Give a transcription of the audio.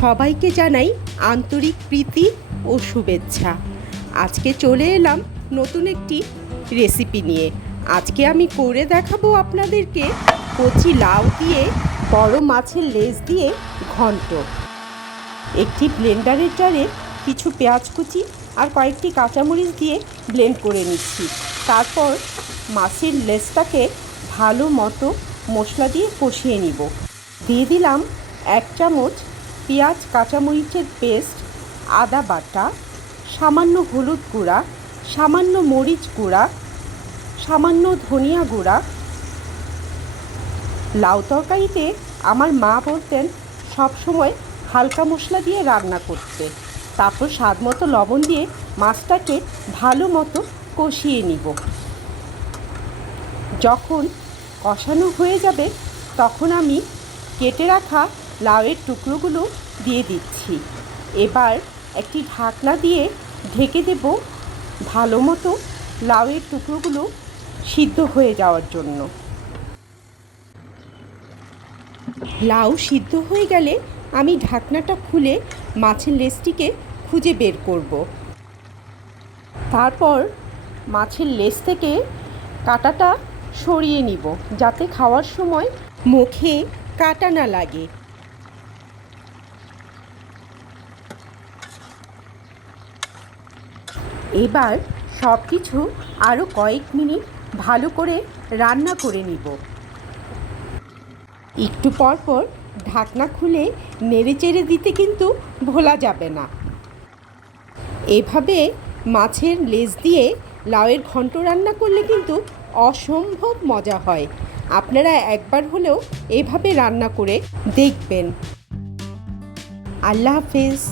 সবাইকে জানাই আন্তরিক প্রীতি ও শুভেচ্ছা। আজকে চলে এলাম নতুন একটি রেসিপি নিয়ে। আজকে আমি করে দেখাবো আপনাদেরকে কচি লাউ দিয়ে বড় মাছের লেজ দিয়ে ঘন্ট। একটি ব্লেন্ডারের জারে কিছু পেঁয়াজ কুচি আর কয়েকটি কাঁচামরিচ দিয়ে ব্লেন্ড করে নিচ্ছি। তারপর মাছের লেজটাকে ভালো মতো মশলা দিয়ে কষিয়ে নিব। দিয়ে দিলাম 1 চামচ পেঁয়াজ কাঁচামরিচের পেস্ট, আদা বাটা, সামান্য হলুদ গুঁড়া, সামান্য মরিচ গুঁড়া, সামান্য ধনিয়া গুঁড়া। লাউ তরকারিতে আমার মা বলতেন সবসময় হালকা মশলা দিয়ে রান্না করতে। তারপর স্বাদ মতো লবণ দিয়ে মাছটাকে ভালো মতো কষিয়ে নিব। যখন কষানো হয়ে যাবে তখন আমি কেটে রাখা লাউয়ের টুকরোগুলো দিয়ে দিচ্ছি। এবার একটি ঢাকনা দিয়ে ঢেকে দেব ভালো মতো লাউয়ের টুকরোগুলো সিদ্ধ হয়ে যাওয়ার জন্য। লাউ সিদ্ধ হয়ে গেলে আমি ঢাকনাটা খুলে মাছের লেজটিকে খুঁজে বের করব। তারপর মাছের লেজ থেকে কাঁটাটা সরিয়ে নিব যাতে খাওয়ার সময় মুখে কাঁটা না লাগে। এবার সব কিছু আরও কয়েক মিনিট ভালো করে রান্না করে নিব। একটু পর পর ঢাকনা খুলে নেড়েচেড়ে দিতে কিন্তু ভোলা যাবে না। এভাবে মাছের লেজ দিয়ে লাউয়ের ঘন্ট রান্না করলে কিন্তু অসম্ভব মজা হয়। আপনারা একবার হলেও এভাবে রান্না করে দেখবেন। আল্লাহ হাফেজ।